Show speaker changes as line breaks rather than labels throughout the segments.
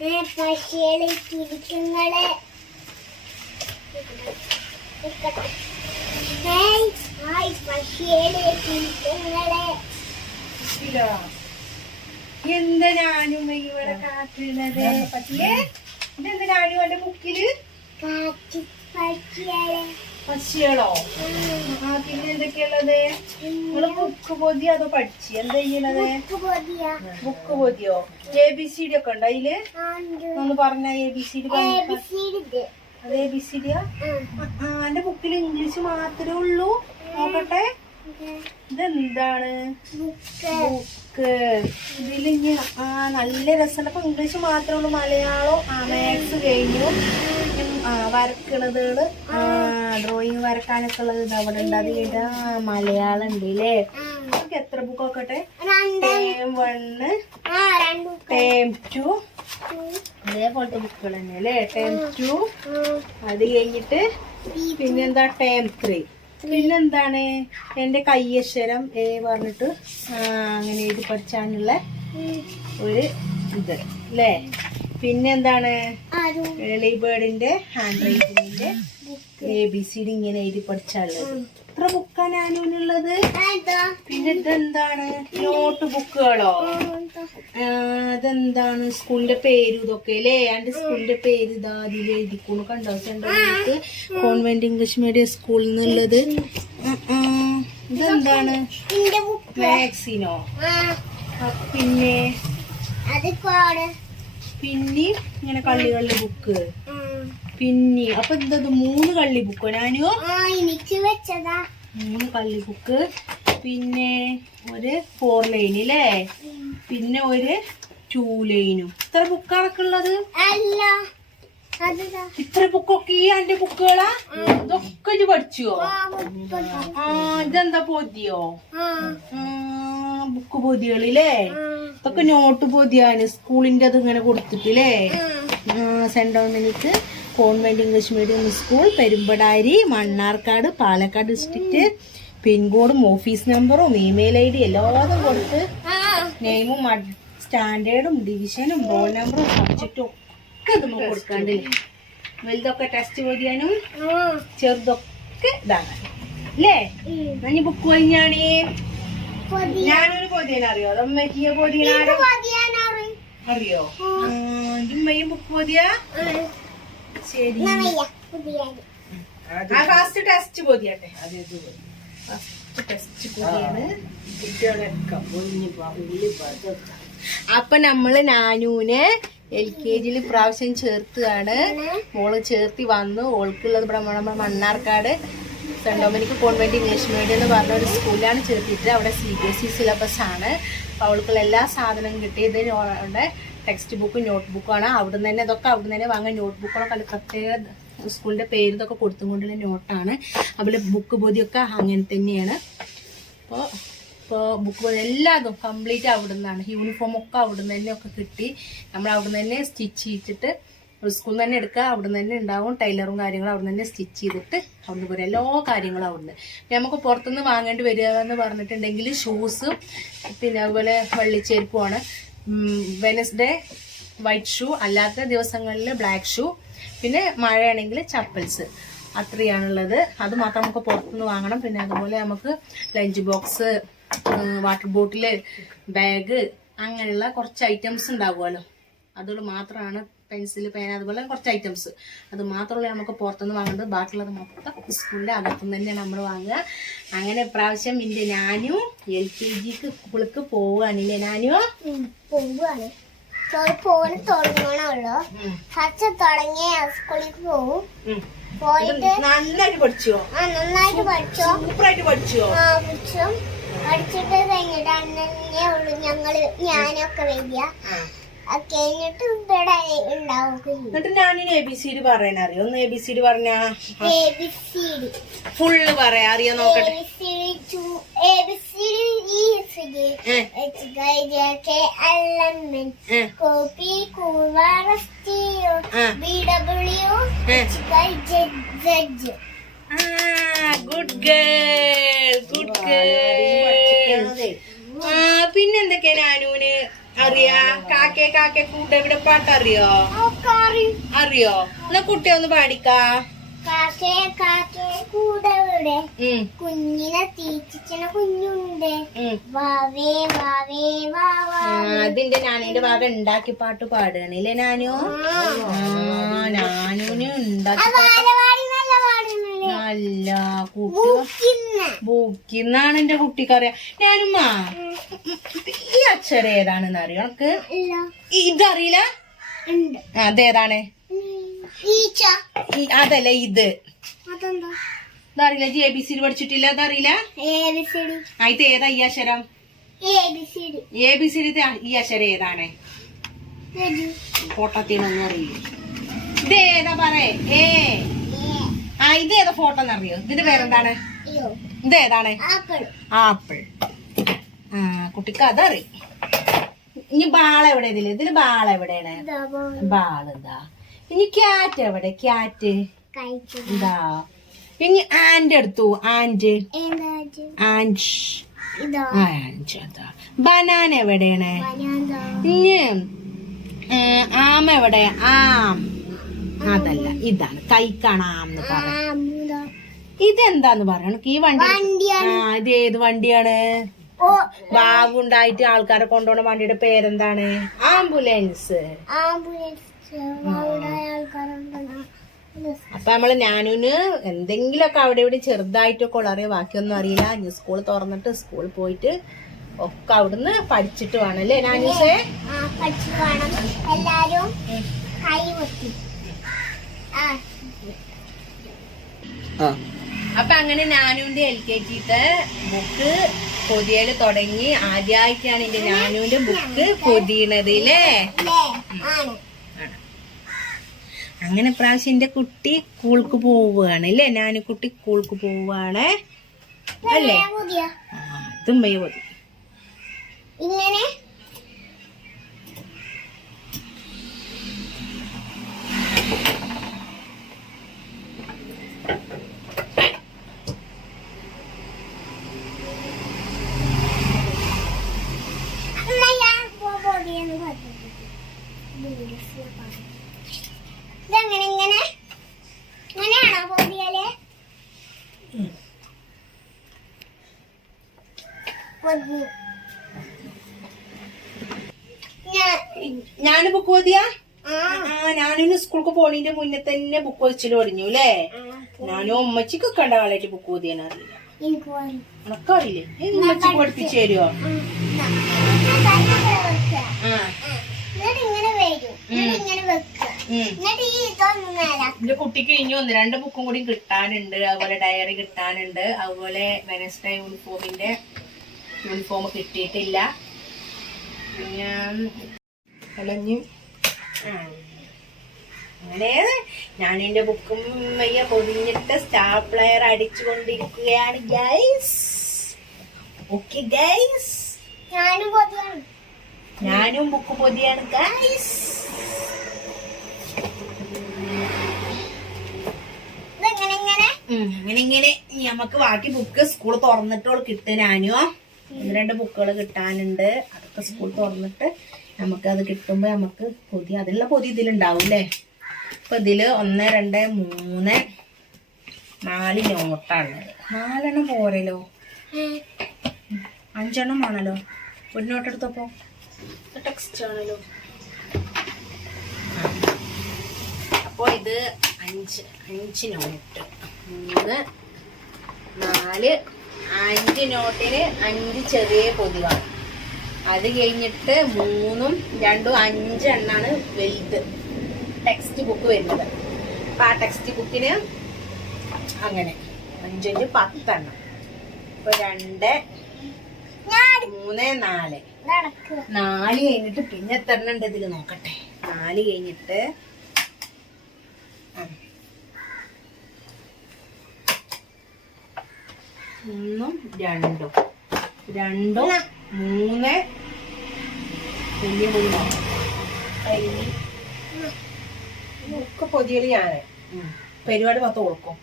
പക്ഷികളെ
ഇല്ലോ. എന്തിനാനും ഇവിടെ കാട്ടുന്നത് പറ്റിയേ ഇതെന്തിനാനും എന്റെ
ബുക്കിൽ? പക്ഷികളെ
പക്ഷികളോ ആ പിന്നെ എന്തൊക്കെയുള്ളത്? നിങ്ങൾ ബുക്ക് പൊതി അതോ പഠിച്ചു? എന്താ ചെയ്യണത്?
പൊതിയ.
ബുക്ക് പൊതിയോ? എ ബി സി ഡി ഒക്കെ ഉണ്ടോ അതിൽ? ഒന്ന് പറഞ്ഞ എ ബി സി ഡി അത് എ ബി സി ഡിയാ എന്റെ ബുക്കിൽ ഇംഗ്ലീഷ് മാത്രമേ ഉള്ളൂ. നോക്കട്ടെ. ഇതെന്താണ്? ബുക്ക്. ഇതിൽ ആ നല്ല രസമുണ്ട്. അപ്പൊ ഇംഗ്ലീഷ് മാത്രമേ ഉള്ളൂ. മലയാളം ആ മാത്സ് കഴിഞ്ഞു. ആ വരക്കണതുകൾ ആ ഡ്രോയിങ് വരക്കാനൊക്കെ ഉള്ളത് ഇത് അവിടെ ഉണ്ട്. അത് മലയാളം ഉണ്ട് അല്ലേ നമുക്ക് എത്ര ബുക്ക് നോക്കട്ടെ ടേം വണ്ണ്
ആ രണ്ടു
ടേം ടു അതേപോലത്തെ ബുക്കുകൾ തന്നെ അല്ലേ? ടേം ടു അത് കഴിഞ്ഞിട്ട് പിന്നെന്താ? ടേം ത്രീ പിന്നെന്താണ്? എന്റെ കയ്യക്ഷരം ഏ പറഞ്ഞിട്ട് അങ്ങനെ എഴുതി പഠിച്ചാനുള്ള ഒരു ഇത് അല്ലേ? പിന്നെന്താണ്?
ആരും.
ഏർലി ബേർഡിന്റെ ഹാൻഡ് റൈറ്റിങ്ങിന്റെ എ ബി സി ഡി ഇങ്ങനെ എഴുതി പഠിച്ചാലുള്ളത് എത്ര ബുക്കാണ് ഞാനുള്ളത് പിന്നെ ഇതെന്താണ്? നോട്ട് ബുക്കുകളോ ഇതെന്താണ് സ്കൂളിന്റെ പേര് ഇതൊക്കെ അല്ലേ? എന്റെ സ്കൂളിന്റെ പേര് ഇതാ അതിൽ എഴുതിക്കൂണു. കണ്ടോ? സെൻട്രൽ കോൺവെന്റ് ഇംഗ്ലീഷ് മീഡിയം സ്കൂളിൽ നിന്നുള്ളത്. ഇതെന്താണ്?
വാക്സിനോ ബുക്ക്
പിന്നെ? പിന്നെ ഇങ്ങനെ കള്ളികളുടെ ബുക്ക് പിന്നെ അപ്പൊ എന്തത് മൂന്ന് കള്ളി ബുക്ക് ഞാനോ?
എനിക്ക് വെച്ചതാ.
മൂന്ന് കള്ളി ബുക്ക് പിന്നെ ഒരു ഫോർ ലൈൻ അല്ലേ പിന്നെ ഒരു ടൂ ലൈനും ഇത്ര ബുക്കാണൊക്കെ ഉള്ളത്?
അല്ല
ഇത്ര ബുക്കൊക്കെ ഈ അന്റെ ബുക്കുകളാ ഇതൊക്കെ ഇത് പഠിച്ചോ?
ആ
ഇതെന്താ പൊതിയോ? ബുക്ക് പൊതികളില്ലേ ഇതൊക്കെ നോട്ട് പൊതിയാണ്. സ്കൂളിന്റെ അത് ഇങ്ങനെ കൊടുത്തിട്ടില്ലേ? Saint Dominic convent English medium school Perumbadari Mannarkkad Palakkad district പിൻകോഡും ഓഫീസ് നമ്പറും ഇമെയിൽ ഐ ഡി എല്ലാതും കൊടുത്ത് നെയിമും സ്റ്റാൻഡേർഡും ഡിവിഷനും റോൾ നമ്പറും സബ്ജക്റ്റും ഒക്കെ നമ്മൾ കൊടുക്കാണ്ടില്ലേ വലുതൊക്കെ ടെസ്റ്റ് പൊതിയാനും ചെറുതൊക്കെ ഇതാണ്. അല്ലേ ഞാൻ ബുക്ക് കഴിഞ്ഞാണേ? ഞാനൊരു പൊതിയൻ അറിയോ? അതമ്മക്ക്
പൊതിയാനറി
അറിയോ? ഉമ്മയും ബുക്ക് പൊതിയ? ശരി.
പൊതിയാനി
ആ ഫാസ്റ്റ് ടെസ്റ്റ് പൊതിയട്ടെ. ഫസ്റ്റ് ടെസ്റ്റ് പൊതിയാണ്. അപ്പൊ നമ്മൾ നാനൂനെ എൽ കെ ജിയിൽ പ്രാവശ്യം ചേർത്തുകയാണ് മോൾ ചേർത്തി വന്നു. ഓൾക്കുള്ളത് ഇവിടെ നമ്മുടെ മണ്ണാർക്കാട്. സെന്റ് ഡൊമിനിക്ക് കോൺവെന്റ് ഇംഗ്ലീഷ് മീഡിയം എന്ന് പറഞ്ഞ ഒരു സ്കൂളിലാണ് ചേർത്തിട്ട് അവിടെ C B S E syllabus ആണ്. അപ്പോൾ അവൾക്കുള്ള എല്ലാ സാധനവും കിട്ടിയത് അവിടെ ടെക്സ്റ്റ് ബുക്കും നോട്ട് ബുക്കും ആണ്. അവിടുന്ന് തന്നെ ഇതൊക്കെ അവിടുന്ന് തന്നെ വാങ്ങാൻ നോട്ട് ബുക്കുകളൊക്കെ അതിൽ പ്രത്യേക സ്കൂളിന്റെ പേര് ഇതൊക്കെ കൊടുത്തുകൊണ്ടുള്ള നോട്ടാണ് അതുപോലെ ബുക്ക് പൊതിയൊക്കെ അങ്ങനെ തന്നെയാണ്. അപ്പോൾ ഇപ്പോൾ ബുക്ക് എല്ലാതും കംപ്ലീറ്റ് അവിടുന്നാണ്. യൂണിഫോമൊക്കെ യൂണിഫോം ഒക്കെ അവിടെ നിന്ന് തന്നെ ഒക്കെ കിട്ടി. നമ്മൾ അവിടുന്ന് തന്നെ സ്റ്റിച്ച് ചെയ്തിട്ട് നിന്ന് തന്നെ എടുക്കുക അവിടെ നിന്ന് തന്നെ ഉണ്ടാവും. ടൈലറും കാര്യങ്ങളും അവിടെ നിന്ന് തന്നെ സ്റ്റിച്ച് ചെയ്തിട്ട് അവിടെ നിന്ന് പോരും. എല്ലാ കാര്യങ്ങളും അവിടെ നിന്ന് നമുക്ക് പുറത്തുനിന്ന് വാങ്ങേണ്ടി വരിക എന്ന് പറഞ്ഞിട്ടുണ്ടെങ്കിൽ ഷൂസും പിന്നെ അതുപോലെ വള്ളിച്ചേരുപ്പുമാണ് വെനസ്ഡേ വൈറ്റ് ഷൂ അല്ലാത്ത ദിവസങ്ങളിൽ ബ്ലാക്ക് ഷൂ പിന്നെ മഴയാണെങ്കിൽ ചപ്പൽസ് അത്രയാണുള്ളത്. അത് മാത്രം നമുക്ക് പുറത്തുനിന്ന് വാങ്ങണം. പിന്നെ അതുപോലെ നമുക്ക് lunch box water bottle bag അങ്ങനെയുള്ള കുറച്ച് ഐറ്റംസ് ഉണ്ടാവുമല്ലോ. അതുകൊണ്ട് മാത്രമാണ് പെൻസിൽ പേന അതുപോലെ കുറച്ച് ഐറ്റംസ് അത് മാത്രമല്ല നമുക്ക് പുറത്തുനിന്ന് വാങ്ങേണ്ടത് ബാക്കിയുള്ളത് മൊത്തം സ്കൂളിന്റെ അകത്തുനിന്ന് തന്നെയാണ് നമ്മൾ വാങ്ങുക. അങ്ങനെ ഇപ്രാവശ്യം എന്റെ ഞാനും എൽ കെ ജിക്ക് സ്കൂളിലേക്ക് പോവുകയാണില്ലേ ഞാനും
പോവുകയാണ്. പോകാൻ തുടങ്ങണല്ലോ ഫസ്റ്റ് തുടങ്ങിയ സ്കൂളിൽ പോകും
നന്നായിട്ട് പഠിച്ചോ?
ആ നന്നായിട്ട് പഠിച്ചോ?
സൂപ്പറായിട്ട് പഠിച്ചോ?
ആ പഠിച്ചു. പഠിച്ചിട്ട് കഴിഞ്ഞിട്ടാണ് ഞങ്ങൾ ഞാനൊക്കെ വരിക.
എന്നിട്ട് ഞാനിനി എ ബി സി ഡി പറയാൻ അറിയോ? ഒന്ന് എ ബി സി ഡി പറഞ്ഞാ
A B C D
full പറയാ അറിയോ നോക്കട്ടെ? ഗുഡ് ഗേൾ ഗുഡ് ഗേൾ ആ. പിന്നെന്തൊക്കെയാ നാനൂന് അറിയാ? കാക്കേ കാക്കേ കൂടെ ഇവിടെ പാട്ട് അറിയോ
അറിയും?
എന്നാ കുട്ടി ഒന്ന് പാടിക്കാ.
കുഞ്ഞിനെ തീറ്റിച്ചണ കുഞ്ഞുണ്ട്. വാവേ വാവേ വാവാ.
അതിന്റെ നാനിന്റെ ഭാഗം ഉണ്ടാക്കി പാട്ട് പാടുകയാണല്ലേ നാനു? ആ. നാനുന് ഉണ്ടാക്കി
ബാലവാടി നല്ല പാടുന്നില്ലേ
അല്ല കുട്ടി
ബുക്കിന്ന്
ബുക്കിന്നാണ് എന്റെ കുട്ടിക്കറിയാം ഞാനും ഈ അക്ഷരം ഏതാണെന്ന് അറിയോ
ഇല്ല.
ഇതറിയില്ല? അതേതാണ്? അതല്ലേ ഇത്. അതറിയില്ല ജി എ ബി സി പഠിച്ചിട്ടില്ല അതറിയില്ല? ഇത് ഏതാ ഈ അക്ഷരം?
A B C D.
A B C ഈ അക്ഷരം ഏതാണ്? ഫോട്ടത്തിനൊന്നും അറിയില്ല. ഇത് ഏതാ പറയേ? ഏ. ആ ഇത് ഏതാ ഫോട്ടോ എന്നറിയോ ഇതിന്റെ പേരെന്താണ്? ഇത് ഏതാണ്?
ആപ്പിൾ.
ആ കുട്ടിക്ക് അതറി ഇനി ബാൾ എവിടെ ഇതിൽ? ഇതിൽ ബാൾ എവിടെയാണ്? ബാൾ. എന്താ ഇനി ക്യാറ്റ് എവിടെ? ക്യാറ്റ്. എന്താ ഇനി ആൻഡ് എടുത്തു. ആൻഡ്. ആൻഡ്? ബനാന എവിടെയാണ്? ഇനി ആം എവിടെ? ആം. അതല്ല ഇതാണ്. കൈക്കാണ് ആം എന്ന്
ആമുദോ
ഇതെന്താന്ന് പറയണം? ഈ വണ്ടി
വണ്ടിയാണ്.
ആ ഇത് ഏത് വണ്ടിയാണ്? ബാഗുണ്ടായിട്ട് ആൾക്കാരെ കൊണ്ടുപോണ വണ്ടിയുടെ പേരെന്താണ്? ആംബുലൻസ്. അപ്പൊ നമ്മൾ ഞാനൂന് എന്തെങ്കിലുമൊക്കെ അവിടെ ഇവിടെ ചെറുതായിട്ടൊക്കെ ഉള്ളറിയ അറിയാം ബാക്കിയൊന്നും അറിയില്ല. ഇനി സ്കൂൾ തുറന്നിട്ട് സ്കൂളിൽ പോയിട്ട് ഒക്കെ അവിടുന്ന് പഠിച്ചിട്ട് വേണം അല്ലേ നാനൂസേ?
ആ പഠിച്ചു വേണം. എല്ലാരും ആ.
അപ്പൊ അങ്ങനെ നാനുവിന്റെ എൽ കെ ജിത്തെ ബുക്ക് പൊതിയൽ തുടങ്ങി ആദ്യമായിട്ടാണ് എന്റെ നാനുവിന്റെ ബുക്ക് പൊതിയണത് അല്ലേ അങ്ങനെ പ്രാവശ്യം എന്റെ കുട്ടി സ്കൂൾക്ക് പോവുകയാണ് അല്ലേ നാനു കുട്ടി സ്കൂൾക്ക് പോവുകയാണ് അല്ലേ?
ഞാൻ പുതിയ.
ആ തുമ്പയെ പൊതി.
ഇങ്ങനെ അമ്മ, ഞാൻ ഇപ്പൊ പൊടിയെന്ന് പറഞ്ഞു. ഇതെങ്ങനെ ഇങ്ങനെ ഇങ്ങനെയാണോ പൊതിയൽ പൊതി ഞാൻ
ഞാൻ ബുക്ക് പൊതിയാ
ആ.
ആ ഞാനിന്ന് സ്കൂൾക്ക് പോണീന്റെ മുന്നേ തന്നെ ബുക്ക് വെച്ചിട്ട് പറഞ്ഞു അല്ലേ ഞാനും ഉമ്മച്ചിക്ക് കണ്ട ആളായിട്ട് ബുക്ക് പൊതിയാൻ അറിയില്ല. ഉമ്മച്ചിക്ക് പഠിപ്പിച്ചു തരുമോ ആ. എന്റെ കുട്ടിക്ക് ഇനി ഒന്ന് രണ്ട് ബുക്കും കൂടി കിട്ടാനുണ്ട്. അതുപോലെ ഡയറി കിട്ടാനുണ്ട്. അതുപോലെ വെനസ്ഡേ യൂണിഫോമിന്റെ യൂണിഫോം കിട്ടിയിട്ടില്ല. പിന്നെ കളഞ്ഞു. അങ്ങനെ ഞാൻ എന്റെ ബുക്കും വയ്യ പൊതിഞ്ഞിട്ട് സ്റ്റാപ്ലയർ അടിച്ചുകൊണ്ടിരിക്കുകയാണ് ഗൈസ്. Okay guys.
ഞാനും പൊതിയാണ്.
ഞാനും ബുക്ക് പൊതിയാണ് ഗൈസ്.
ഇങ്ങനെ?
ഇങ്ങനെ ഇങ്ങനെ. ഇനി നമുക്ക് ബാക്കി ബുക്ക് സ്കൂൾ തുറന്നിട്ടോൾ കിട്ടാനോ ഒന്ന് രണ്ട് ബുക്കുകൾ കിട്ടാനുണ്ട്. അതൊക്കെ സ്കൂൾ തുറന്നിട്ട് നമുക്ക് അത് കിട്ടുമ്പോ നമുക്ക് പൊതി അതിനുള്ള പൊതി ഇതിലുണ്ടാവും അല്ലേ അപ്പൊ ഇതിൽ ഒന്ന് രണ്ട് മൂന്ന് നാല് നോട്ടാണുള്ളത് നാലെണ്ണം പോരല്ലോ. അഞ്ചെണ്ണം ആണല്ലോ ഒരു നോട്ട് എടുത്തപ്പോ? ടെക്സ്റ്റ് ആണല്ലോ അപ്പോ ഇത് അഞ്ച് അഞ്ച് നോട്ട്. മൂന്ന് നാല് അഞ്ച് നോട്ടിന് അഞ്ച് ചെറിയ പൊതി കാണും അത് കഴിഞ്ഞിട്ട് മൂന്നും രണ്ടും അഞ്ചെണ്ണാണ് വലുത്. ടെക്സ്റ്റ് ബുക്ക് വരുന്നത്. അപ്പൊ ആ ടെക്സ്റ്റ് ബുക്കിന് അങ്ങനെ. അഞ്ചഞ്ച് പത്തെണ്ണം. ഇപ്പൊ രണ്ട് മൂന്ന് നാല്. നാല് കഴിഞ്ഞിട്ട് പിന്നെ എത്ര എണ്ണം ഉണ്ട് ഇതിൽ നോക്കട്ടെ. നാല് കഴിഞ്ഞിട്ട് ും ഒന്നും രണ്ടും. രണ്ടും മൂന്ന് വലിയ മൂന്നോ ഒക്കെ പൊതിയളിയാണ് പരിപാടി പത്ത് കൊടുക്കും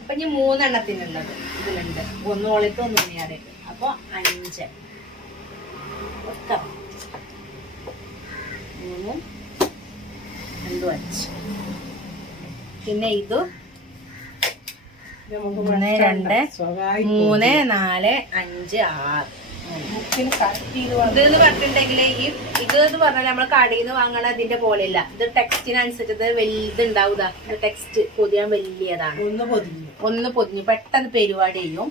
അപ്പൊ ഇനി മൂന്നെണ്ണത്തിനുള്ളത് ഇതിലുണ്ട്. ഒന്ന് ഒളിത്ത് ഒന്ന് മണിയാടെ അപ്പൊ അഞ്ച്. രണ്ടും പിന്നെ ഇത് മൂന്ന് രണ്ട് മൂന്ന് നാല് അഞ്ച് ആറ്. ഇതെന്ന് പറഞ്ഞിട്ടുണ്ടെങ്കിൽ ഈ ഇത് എന്ന് പറഞ്ഞാൽ നമ്മൾ കടയിൽ നിന്ന് വാങ്ങണ ഇതിന്റെ പോലെയല്ല. ഇത് ടെക്സ്റ്റിനനുസരിച്ച് ഇത് വലുതുണ്ടാവുക ഇത് ടെക്സ്റ്റ് പൊതിയാൻ വലിയതാണ്.
ഒന്ന് പൊതിഞ്ഞു.
ഒന്ന് പൊതിഞ്ഞു. പെട്ടെന്ന് പരിപാടി ചെയ്യും.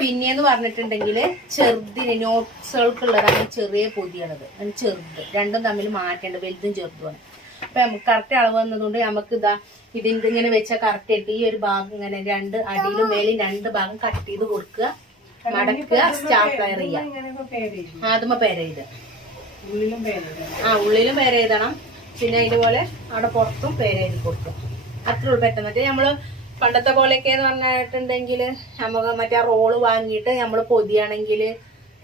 പിന്നെന്ന് പറഞ്ഞിട്ടുണ്ടെങ്കിൽ ചെറുതിന് നോട്ട്സുകൾക്കുള്ളതാണ് ചെറിയ പൊതിയണത്. ചെറുത്. രണ്ടും തമ്മിൽ മാറ്റേണ്ട വലുതും ചെറുതുമാണ്. അപ്പൊ നമുക്ക് കറക്റ്റ് അളവ് വന്നതുകൊണ്ട് നമുക്ക് ഇതാ ഇതിന്റെ ഇങ്ങനെ വെച്ച കറക്റ്റ് ആയിട്ട് ഈ ഒരു ഭാഗം ഇങ്ങനെ രണ്ട് അടിയിലും മേലും രണ്ട് ഭാഗം കട്ട് ചെയ്ത് കൊടുക്കുക. മടക്കുക സ്റ്റാപ്ലയർ ചെയ്യുക
ആദ്യമേ പേര്
ആദ്യമ പേരെയ്ത്
ഉള്ളിലും പേര്
ആ ഉള്ളിലും പേരെഴുതണം പിന്നെ ഇതുപോലെ അവിടെ പുറത്തും പേരെഴുതി കൊടുക്കും. അത്രേ പെട്ടെന്ന്. മറ്റേ നമ്മൾ പണ്ടത്തെ പോലെയൊക്കെ എന്ന് പറഞ്ഞിട്ടുണ്ടെങ്കിൽ നമുക്ക് മറ്റേ ആ റോൾ വാങ്ങിയിട്ട് നമ്മൾ പൊതിയാണെങ്കിൽ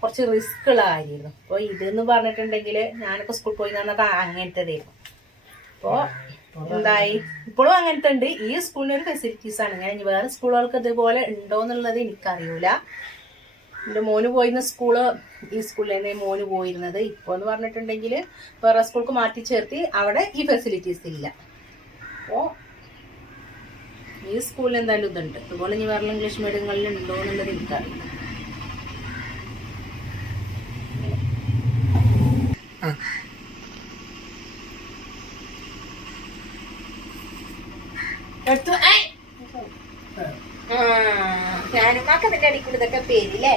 കുറച്ച് റിസ്ക് ഉള്ള കാര്യമായിരുന്നു. അപ്പോൾ ഇതെന്ന് പറഞ്ഞിട്ടുണ്ടെങ്കിൽ ഞാനൊക്കെ സ്കൂൾ പോയി നിന്നൊക്കെ അങ്ങനത്തേതായിരുന്നു അപ്പോൾ എന്തായി? ഇപ്പോഴും അങ്ങനത്തെ ഉണ്ട്. ഈ സ്കൂളിന്റെ ഒരു ഫെസിലിറ്റീസ് ആണ്. ഇനി വേറെ സ്കൂളുകൾക്ക് ഇതുപോലെ ഉണ്ടോ എന്നുള്ളത് എനിക്കറിയൂല. എന്റെ മോന് പോയിരുന്ന സ്കൂൾ ഈ സ്കൂളിൽ തന്നെ മോന് പോയിരുന്നത്. ഇപ്പോൾ എന്ന് പറഞ്ഞിട്ടുണ്ടെങ്കിൽ വേറെ സ്കൂൾക്ക് മാറ്റി ചേർത്തി അവിടെ ഈ ഫെസിലിറ്റീസ് ഇല്ല. അപ്പോൾ ഈ സ്കൂളിൽ എന്തായാലും ഇതുണ്ട്. അതുപോലെ ഇനി വേറെ ഇംഗ്ലീഷ് മീഡിയങ്ങളിൽ ഉണ്ടോ എന്നുള്ളത് എനിക്കറിയില്ല. എടുത്തു ഏയ്. ആ, ഞാനുമാക്ക് അതിന്റെ ഇതൊക്കെ പേര് പേരില്ലേ?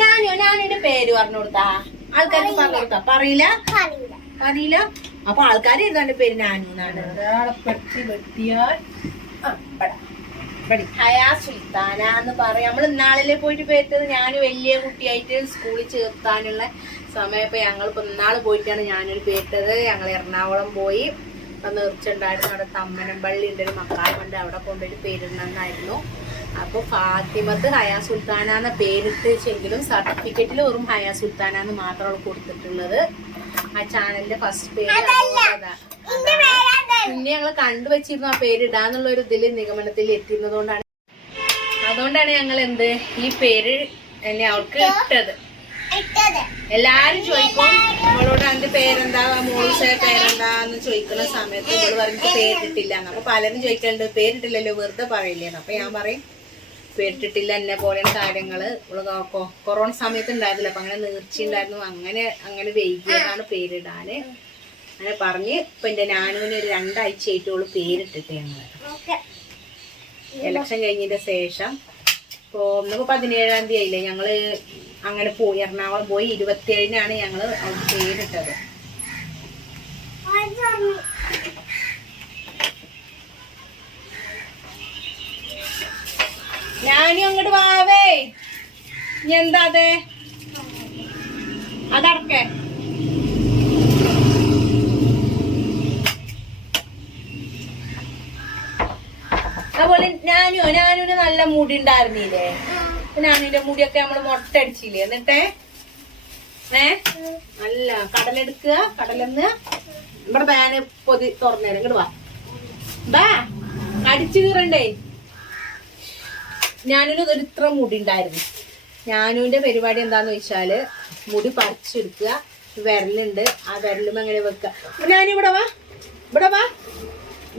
ഞാനോ ഞാനിന്റെ പേര് പറഞ്ഞു കൊടുത്താ ആൾക്കാർക്ക് പറഞ്ഞു കൊടുത്താ പറയില്ല? പറയില്ല. അപ്പൊ ആൾക്കാർ എഴുതാണ്ട് പേര് നാനു എന്നാണ്. ഹയാ സുൽത്താന എന്ന് പറയാം. നമ്മൾ ഇന്നാളിലെ പോയിട്ട് പേരിട്ടത്? ഞാൻ വലിയ കുട്ടിയായിട്ട് സ്കൂളിൽ ചേർത്താനുള്ള സമയം. ഇപ്പൊ ഞങ്ങൾ ഇപ്പൊ ഇന്നാൾ പോയിട്ടാണ് ഞാനൊരു പേരിട്ടത്. ഞങ്ങൾ എറണാകുളം പോയി. നേർച്ചുണ്ടായിരുന്നു അവിടെ തമ്മനമ്പള്ളി ഉണ്ട് ഒരു മക്കാളുണ്ട് അവിടെ കൊണ്ടൊരു പേരിടണമെന്നായിരുന്നു. അപ്പൊ ഫാത്തിമത്ത് ഹയാ സുൽത്താന എന്ന പേരിട്ട് വെച്ചെങ്കിലും സർട്ടിഫിക്കറ്റിൽ വെറും ഹയാ സുൽത്താന എന്ന് മാത്രമാണ് കൊടുത്തിട്ടുള്ളത്. ആ ചാനലിന്റെ ഫസ്റ്റ് പേര്. പിന്നെ ഞങ്ങൾ കണ്ടുവച്ചിരുന്നു ആ പേരിടാന്നുള്ള ഒരു ഇതിൽ നിഗമനത്തിൽ എത്തിയിരുന്നതുകൊണ്ടാണ്. അതുകൊണ്ടാണ് ഞങ്ങൾ എന്ത്? ഈ പേര് എന്നെ അവൾക്ക് ഇട്ടത്.
ഇട്ടത്.
എല്ലാരും ചോദിക്കും. അവളോട് അതിന്റെ പേരെന്താ? മോളുസെ പേരെന്താന്ന് ചോദിക്കുന്ന സമയത്ത് ഇവൾ പറഞ്ഞിട്ട് പേരിട്ടില്ല. അപ്പൊ പലരും ചോദിക്കലുണ്ട്. പേരിട്ടില്ലല്ലോ. വെറുതെ പറയില്ലേന്ന് അപ്പൊ ഞാൻ പറയും പേരിട്ടിട്ടില്ല എന്നെ പോലെ കാര്യങ്ങൾ. കൊറോണ സമയത്ത് ഉണ്ടായിരുന്നില്ല. അപ്പൊ അങ്ങനെ നീർച്ച ഉണ്ടായിരുന്നു. അങ്ങനെ അങ്ങനെ വൈകിയതാണ് പേരിടാന്. അങ്ങനെ പറഞ്ഞ് ഇപ്പൊ എന്റെ നാനുവിന് ഒരു രണ്ടാഴ്ച ഓൾ പേരിട്ടിട്ട് ഞങ്ങൾ.
ഓക്കെ.
ഇലക്ഷൻ കഴിഞ്ഞതിന്റെ ശേഷം ഇപ്പോ ഒന്നിപ്പോ പതിനേഴാം തീയതി ആയില്ലേ? ഞങ്ങൾ അങ്ങനെ പോയി. എറണാകുളം പോയി. ഇരുപത്തിയേഴിനാണ് ഞങ്ങൾ പേരിട്ടത്. ഞാനും അങ്ങോട്ട് വാവേ. എന്താ അത്? അതടക്കേ. അതുപോലെ ഞാനോ ഞാനൊരു നല്ല മുടി ഉണ്ടായിരുന്നില്ലേ? ഞാനിന്റെ മുടിയൊക്കെ നമ്മൾ മുട്ട അടിച്ചില്ലേ എന്നിട്ടേ? ഏ? നല്ല കടലെടുക്കുക കടലെന്ന് ഇവിടെ ബാന് പൊതി തുറന്നേരം. ഇങ്ങോട്ട് വാ. അടിച്ചു കീറണ്ടേ? ഞാനൊരു ഇത്ര മുടി ഉണ്ടായിരുന്നു ഞാനുവിന്റെ പരിപാടി എന്താന്ന് വെച്ചാൽ മുടി പറിച്ചെടുക്കുക വിരലുണ്ട് ആ വിരലും അങ്ങനെ വെക്കുക. ഞാനിവിടെ വാ ഇവിടെ വാ.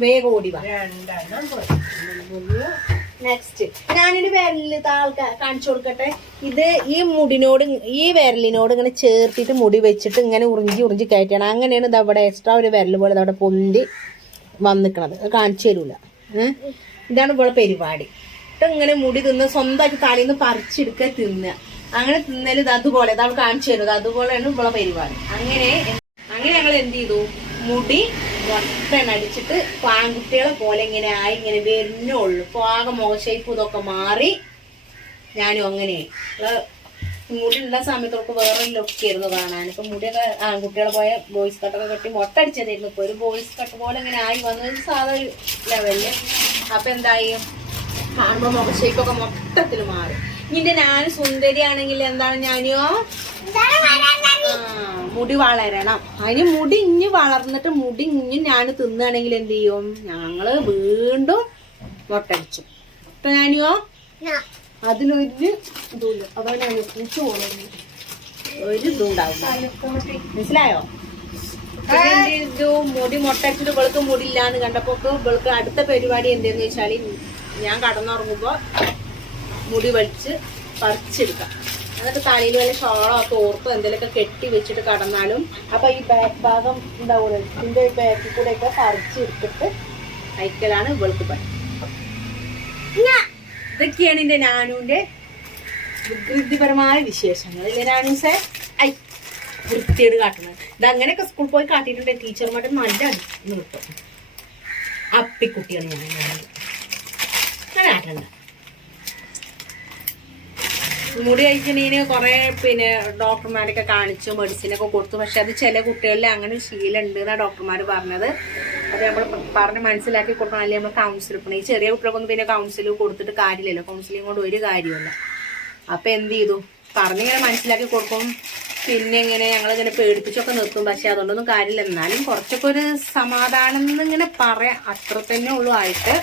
വേഗം ഓടി വാ. നെക്സ്റ്റ് ഞാനൊരു വിരലിൽ താൾക്കാ കാണിച്ചു കൊടുക്കട്ടെ. ഇത് ഈ മുടിനോട് ഈ വിരലിനോട് ഇങ്ങനെ ചേർത്തിട്ട് മുടി വെച്ചിട്ട് ഇങ്ങനെ ഉറിഞ്ചി ഉറിഞ്ചി കയറ്റണം അങ്ങനെയാണ് ഇത് അവിടെ എക്സ്ട്രാ ഒരു വിരൽ പോലെ അവിടെ പൊന്തി വന്നിക്കണത്. കാണിച്ചു തരൂല. ഇതാണ് ഇവിടെ പരിപാടി. എന്നിട്ട് ഇങ്ങനെ മുടി തിന്ന് സ്വന്തമായിട്ട് തലയിൽ നിന്ന് പറിച്ചെടുക്കുക തിന്നുക അങ്ങനെ തിന്നൽ ഇത് അതുപോലെ അവൾ കാണിച്ചു തരുന്നത് അതുപോലെയാണ് ഇവിടെ പരിപാടി. അങ്ങനെ അങ്ങനെ ഞങ്ങൾ എന്ത് ചെയ്തു? മുടി വട്ടൻ പാൻകുട്ടികളെ പോലെ ഇങ്ങനെ ആയി ഇങ്ങനെ വരുന്നുള്ളൂ പാകം മോശയിപ്പ് ഇതൊക്കെ മാറി ഞാനും അങ്ങനെ. മുടി ഉള്ള സമയത്തൊക്കെ വേറെ ലുക്ക് ആയിരുന്നു കാണാൻ. ഇപ്പൊ മുടിയൊക്കെ ആൺകുട്ടികളെ പോയ ബോയ്സ് കട്ടൊക്കെ കെട്ടി മൊട്ട ഇപ്പൊ ഒരു ബോയ്സ് കട്ട് പോലെ ഇങ്ങനെ ആയി വന്നത് ഒരു സാധാ ഒരു ലെവലിൽ അപ്പൊ എന്തായി? കാണുമ്പോ മുഖശേപ്പൊക്കെ മൊത്തത്തിൽ മാറും. നിന്റെ ഞാൻ സുന്ദരിയാണെങ്കിൽ എന്താണ് ഞാനോ മുടി വളരണം. അതിന് മുടി ഇഞ്ഞ് വളർന്നിട്ട് മുടി ഇഞ്ഞ് ഞാൻ തിന്നുകയാണെങ്കിൽ എന്ത് ചെയ്യും? ഞങ്ങൾ വീണ്ടും മുട്ടടിച്ചു ഇപ്പൊ ഞാനിയോ? അതിലൊരു ഇതുമില്ല അതാണ് ഞാൻ പൂച്ചു പോകുന്നത് ഒരു ഇതും ഉണ്ടാവില്ല മനസ്സിലായോ മുടി മുട്ടടിച്ചിട്ട് ഇവൾക്ക് മുടിയില്ലാന്ന് കണ്ടപ്പോ ഇവൾക്ക് അടുത്ത പരിപാടി എന്തെന്ന് വെച്ചാൽ ഞാൻ കടന്നുറങ്ങുമ്പോ മുടി വലിച്ച് പറിച്ചെടുക്കാം. എന്നിട്ട് തലയിൽ വല്ല ഷോളോ തോർത്തോ എന്തെങ്കിലുമൊക്കെ കെട്ടി വെച്ചിട്ട് കടന്നാലും അപ്പൊ ഈ ബാക്ക് ഭാഗം ഉണ്ടാവുള്ളൂ ഇതിന്റെ ബാക്കിൽ കൂടെ ഒക്കെ പറിച്ചെടുത്തിട്ട് അയക്കലാണ് ഇവൾക്ക് പണി. ഇതൊക്കെയാണ് എന്റെ നാനുവിന്റെ വികൃതിപരമായ വിശേഷങ്ങൾ. ഇല്ലേ നാനൂസേ ഐ! വൃത്തിയോട് കാട്ടുന്നത്. ഇത് അങ്ങനെയൊക്കെ സ്കൂളിൽ പോയി കാട്ടിയിട്ടുണ്ട്. ടീച്ചർമാരുടെ നല്ല അടുത്ത് കിട്ടും. അപ്പിക്കുട്ടിയാണ് ഞാൻ. അങ്ങനെ ആട്ടണ്ട മുടി കഴിക്കണീന് കുറെ പിന്നെ ഡോക്ടർമാരൊക്കെ കാണിച്ചു മെഡിസിനൊക്കെ കൊടുത്തു. പക്ഷെ അത് ചില കുട്ടികളിൽ അങ്ങനെ ശീലമുണ്ട് എന്നാണ് ഡോക്ടർമാർ പറഞ്ഞത്. അത് നമ്മൾ പറഞ്ഞ് മനസ്സിലാക്കി കൊടുക്കണം. അല്ലെങ്കിൽ നമ്മൾ കൗൺസിൽ എടുക്കണം ഈ ചെറിയ കുട്ടികൾക്കൊന്നും പിന്നെ കൗൺസിൽ കൊടുത്തിട്ട് കാര്യമില്ലല്ലോ. കൗൺസിലിംഗ് കൊണ്ട് ഒരു കാര്യമല്ല അപ്പൊ എന്ത് ചെയ്തു? പറഞ്ഞിങ്ങനെ മനസ്സിലാക്കി കൊടുക്കും. പിന്നെ ഇങ്ങനെ ഞങ്ങളിങ്ങനെ പേടിപ്പിച്ചൊക്കെ നിർത്തും. പക്ഷെ അതുകൊണ്ടൊന്നും കാര്യമില്ല. എന്നാലും കുറച്ചൊക്കെ ഒരു സമാധാനം എന്നിങ്ങനെ പറയാം. അത്ര തന്നെ ഉള്ളൂ ആയിട്ട്.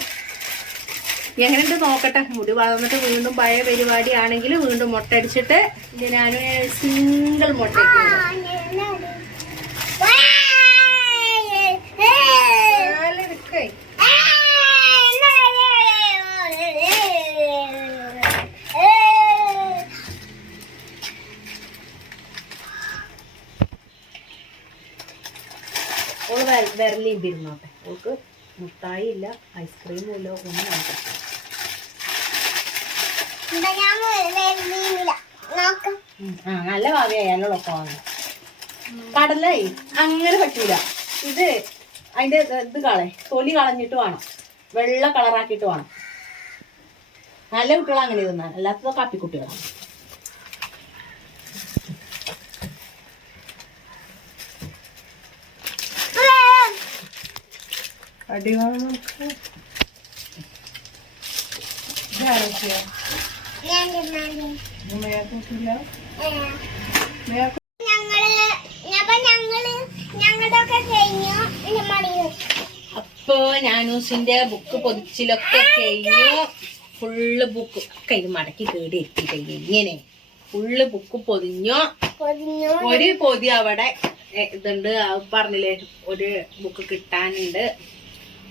എങ്ങനെയുണ്ട് നോക്കട്ടെ. മുടി വളർന്നിട്ട് വീണ്ടും പഴയ പരിപാടി ആണെങ്കിൽ വീണ്ടും മുട്ട അടിച്ചിട്ട് ഞാൻ സിംഗിൾ മുട്ട ഓൾ വിരലിയും പിരുന്നോട്ടെ മുട്ടായി ഇല്ല ഐസ്ക്രീമും ഇല്ല ഒന്നും വേണ്ട.
നോക്ക്.
ഉം. ആ നല്ല ഭാവിയായാലൊക്കെ വാങ്ങും. കടലേ അങ്ങനെ പറ്റൂല. ഇത് അതിന്റെ ഇത് ഇത് കളെ. തൊലി കളഞ്ഞിട്ട് വേണം. വെള്ള കളറാക്കിയിട്ട് വേണം. നല്ല കുട്ടികൾ അങ്ങനെ തിന്നാൻ. അല്ലാത്തത് കാപ്പിക്കുട്ടികളാണ്
അടിവാണ്
അപ്പൊ ഞാനൂസിന്റെ കഴിഞ്ഞു
ബുക്ക് പൊതിച്ചിലൊക്കെ കഴിഞ്ഞു. ഫുള്ള് ബുക്ക് കൈ മടക്കി കേടി എത്തിയിട്ട് ഇങ്ങനെ. ഫുള്ള് ബുക്ക് പൊതിഞ്ഞു. ഒരു പൊതി അവിടെ ഇതുണ്ട്. പറഞ്ഞില്ലേ ഒരു ബുക്ക് കിട്ടാനുണ്ട്.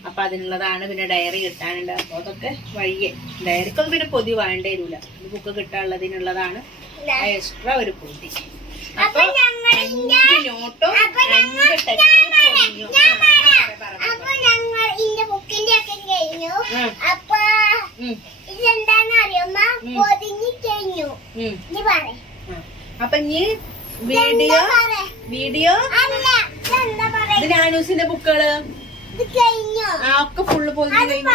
അപ്പൊ അതിനുള്ളതാണ് പിന്നെ ഡയറി കിട്ടാനുണ്ട്. അപ്പൊ അതൊക്കെ വഴിയെ. ഡയറിക്കൊന്നും പിന്നെ പൊതി വേണ്ടേ വരില്ല ബുക്ക് കിട്ടാനുള്ളതിനുള്ളതാണ് എക്സ്ട്രാ ഒരു പൊതി. അപ്പൊ അഞ്ച് നോട്ടും? രണ്ട് ടെക്സ്റ്റ് പൊതിഞ്ഞു.
അപ്പൊ ഞങ്ങൾ ഇന്റെ ബുക്കിന്റെ ഒക്കെ കഴിഞ്ഞു.
ഉം,
അപ്പൊ
ഉം,
ഇതെന്താന്ന് അറിയുമ്പോ പൊതിഞ്ഞു കഴിഞ്ഞു.
ഉം.
പറ.
അപ്പൊ ഇനി വീഡിയോ വീഡിയോ ഇത് നാനൂസിന്റെ
ബുക്കുകൾ
ആ ഒക്കെ ഫുള്ള് പൊതിഞ്ഞു
അത്
കഴിഞ്ഞു.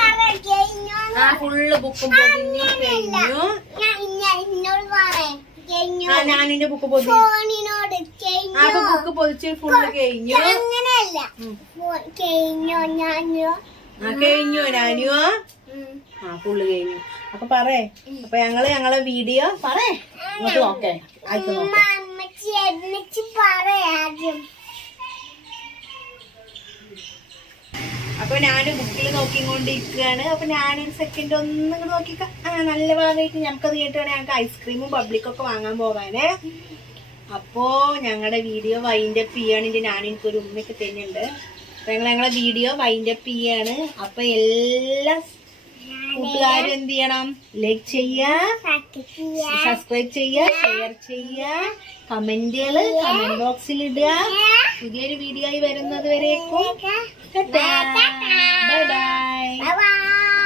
ആ ഫുള്ള് ബുക്കും പൊതിഞ്ഞു കഴിഞ്ഞു. ആ ഞാനിന്റെ ബുക്ക് പൊതിഞ്ഞു ആ ബുക്ക് പൊതിച്ച് ഫുള്ള് കഴിഞ്ഞു.
അങ്ങനെയല്ല. കഴിഞ്ഞു
ആ കഴിഞ്ഞു ഞാനു
ഉം.
ആ ഫുള്ള് കഴിഞ്ഞു. അപ്പൊ പറേ അപ്പൊ ഞങ്ങൾ ഞങ്ങളെ വീഡിയോ പറേ ഇങ്ങോട്ട് നോക്കേ. ആയിക്കോ നോക്കേ അപ്പൊ ഞാൻ ബുക്കിൽ നോക്കിക്കൊണ്ടിരിക്കുകയാണ്. അപ്പൊ ഞാനൊരു സെക്കൻഡ് ഒന്നും കൂടെ നോക്കിക്ക. ആ നല്ല ഭാഗമായിട്ട് ഞമ്മക്കത് കേട്ടാണ് ഞങ്ങൾക്ക് ഐസ്ക്രീമും പബ്ലിക്കൊക്കെ വാങ്ങാൻ പോകാനേ. അപ്പോ ഞങ്ങളുടെ വീഡിയോ വൈൻഡ് അപ്പ് ചെയ്യാണ് എന്റെ ഞാൻ എനിക്കൊരു ഉമ്മയൊക്കെ തന്നെയുണ്ട് അപ്പൊ ഞങ്ങൾ ഞങ്ങളുടെ വീഡിയോ വൈൻഡ് അപ്പ് ചെയ്യാണ്. അപ്പൊ എല്ലാ കൂട്ടുകാരും എന്ത് ചെയ്യണം? ലൈക്ക്
ചെയ്യുക
സബ്സ്ക്രൈബ് ചെയ്യുക ഷെയർ ചെയ്യുക കമന്റുകൾ കമന്റ് ബോക്സിൽ ഇടുക. പുതിയൊരു വീഡിയോ ആയി വരുന്നത് വരേക്കും. 拜拜拜拜拜拜